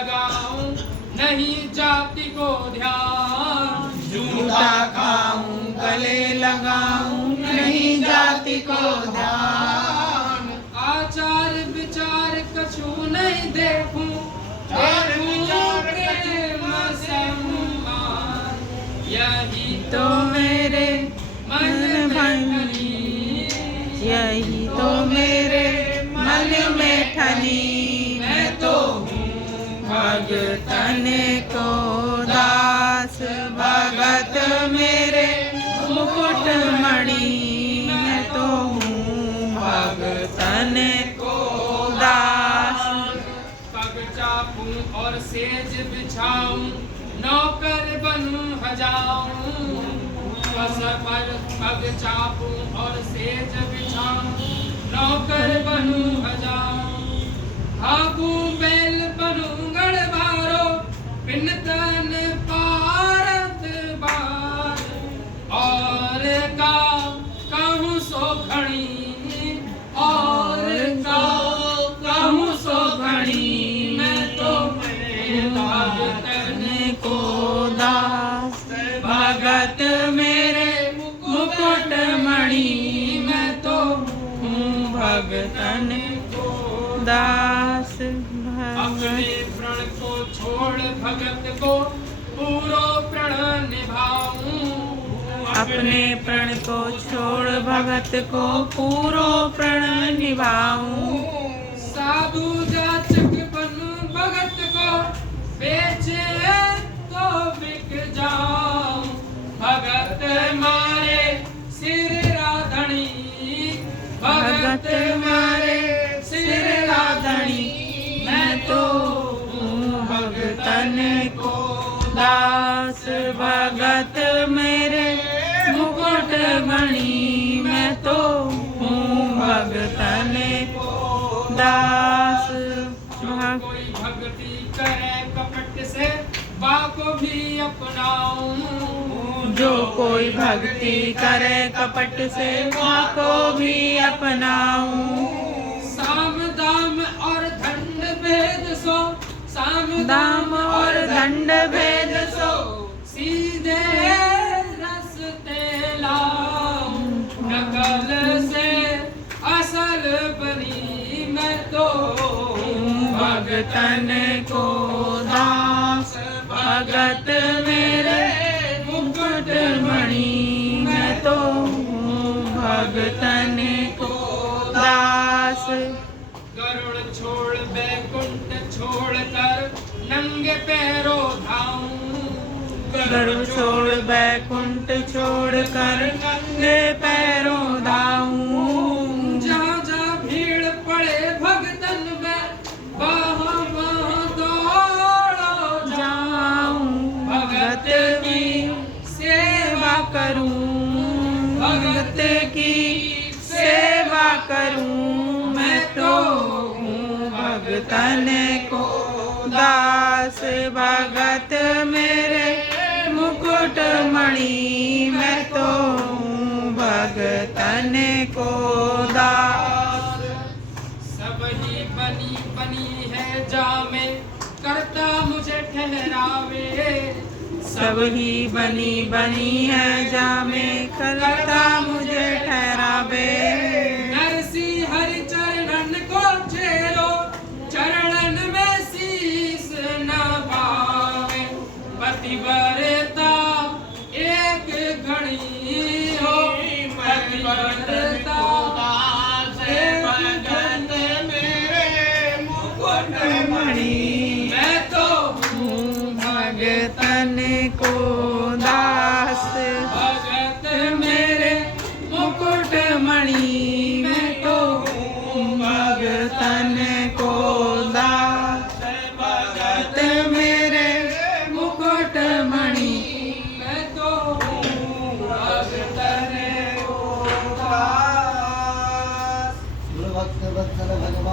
लगाऊं नहीं जाति को ध्यान, जूता खाऊं गले लगाऊं नहीं जाति को ध्यान, आचार विचार कछु नहीं देखूं प्रेम सम्मान, यही तो मेरे मन में यही तो मेरे मन में ठनी, मैं तो हूँ भगतन को दास। भगत मेरे मुकुट मणि, मैं तो हूँ भगतन को दास। पग चापूं और सेज बिछाऊं नौकर बनूं हजाऊं, बस पर पग चापूं और सेज बिछाऊं नौकर बनूं हजाऊं, भागूं बैल बनूं गढ़वारो पिनतन पारत बार, और का कहूँ सो खड़ी और का कहूँ सो घड़ी, मैं तो भगतन को दास। भगत मेरे मुकुट मणि, मैं तो हूँ भगतन को दास। अपने प्रण को छोड़ भगत को पूरो प्रण निभाऊं, अपने प्रण को छोड़ भगत को पूरो प्रण निभाऊं, साधु जाचक बनूं भगत को बेचे तो बिक जाऊं, भगत मारे सिर राधणी, भगत मारे सिर राधणी, मैं तो हूँ भगतन को दास। भगत मेरे मुकुट मणि, मैं तो हूँ भगतन को दास। कोई भक्ति करे कपट से बाको भी अपनाऊं, जो कोई भक्ति करे कपट से को भी अपनाऊं, साम दाम और दंड भेद सो, साम दाम और दंड भेद सो, सीधे रस्ते लाऊं, नकल से असल बनी, मैं तो भगतन को दास। भगत मेरे मुकुट मणि, मैं तो हूँ भगतन को दास। गरुड़ छोड़ बैकुंठ छोड़ कर नंगे पैरों धाऊं, गरुड़ छोड़ बैकुंठ छोड़ कर नंगे पैरों धाऊं, जहाँ जहाँ भीड़ पड़े भगतन में बाह बाह दौड़ो जाऊं, भगत की सेवा करूं, भगत की सेवा करूं, मैं तो हूँ भगतन को दास। भगत मेरे मुकुट मणि, मैं तो हूँ भगतन को दास। सब ही बनी बनी है जामे करता मुझे ठहरावे, सब ही बनी बनी है जामे करता मुझे ठहरावे, नरसी हरि चरणन को चेरो चरणन में शीस नवावे, पतिव्रता एक घड़ी हो पतिव्रता भगत मेरे मुकुट मणि, मैं तो हूँ भगतन को दास। भगत मेरे मुकुट मणि, मैं तो हूँ भगतन को दास। भगत मेरे मुकुट मणि, मैं तो हूँ भगतन को भक्त वत्सल भगवान